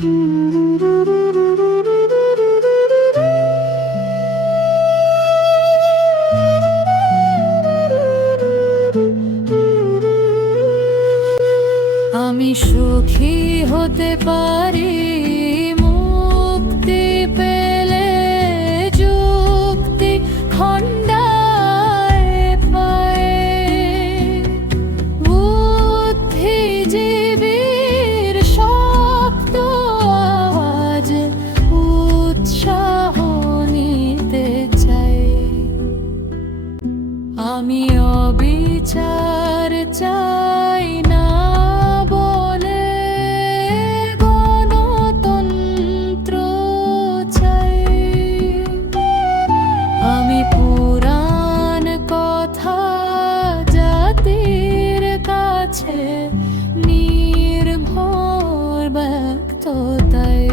আমি সুখী হতে পারি মুক্তি পেলে, যুক্তি খণ্ডায় পায়ে। বুদ্ধিজীবীর শক্ত আওয়াজে উৎসাহ নিতে চাই। আমি অবিচার চাই না বলে, গণতন্ত্র চাই। আমি পুরাণ কথা জাতির কাছে নির্ভর ব্যক্ততাই।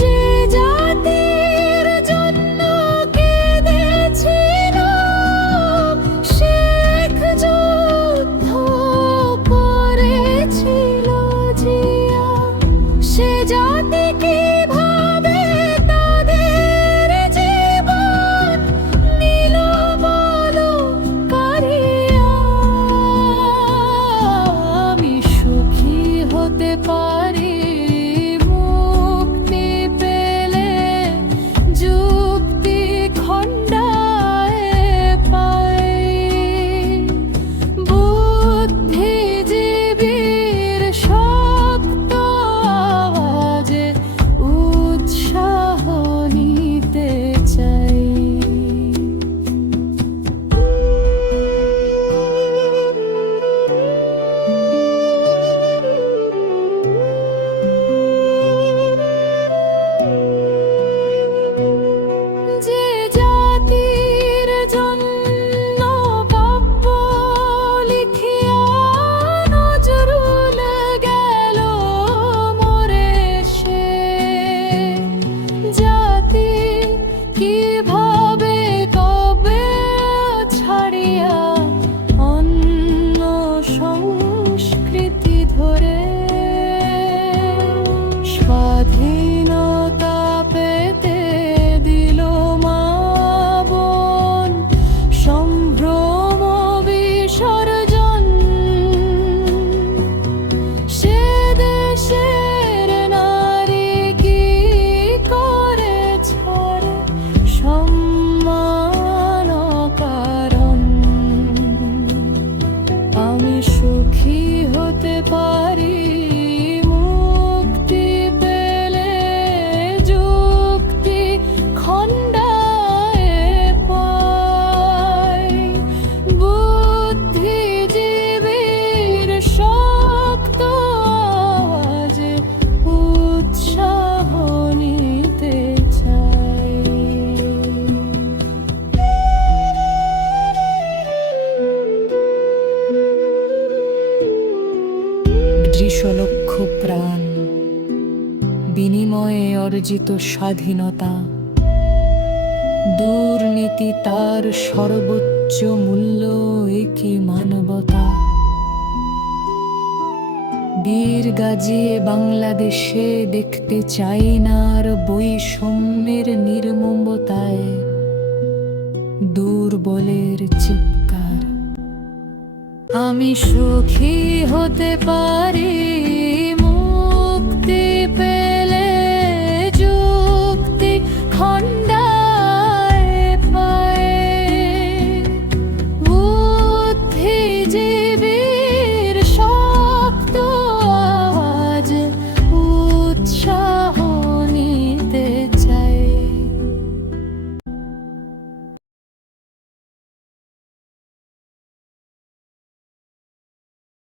যে জাতির জন্য কেঁদেছিল শেখ, যুদ্ধ করেছিল জিয়া, সে জাতি কিভাবে তাদের জীবন নিল বলো কারিয়া। আমি সুখী হতে পারি মুক্তি পেলে, যুক্তি খণ্ডায় পাই। বুদ্ধিজীবীর শক্ত আওয়াজে উৎসাহ নিতে চাই। যে জাতির জন্য কাব্য লিখিয়া নজরুল গেল মরে, সে জাতি কিভাবে কবে ছাড়িয়া অন্য সংস্কৃতি ধরে স্বাধীনতা পেতে দিল মা বোন সম্ভ্রম বিসর্জন। সে দেশের নারী কি করে ছাড়ে সম্মান কারণ। আমি সুখী হতে পারি মুক্তি পেলে, যুক্তি খণ্ডায় পাই। বুদ্ধিজীবীর শক্ত আওয়াজে উৎসাহ নিতে চাই। দৃশ্যলক্ষ প্রাণ বিনিময়ে অর্জিত স্বাধীনতা, দুর্নীতি তার সর্বোচ্চ মূল্য, একই মানবতা। বীর গাজিয়ে বাংলাদেশে দেখতে চাই না আর বৈষম্যের নির্মমতায় দুর্বলের চিৎকার। আমি সুখী হতে পারি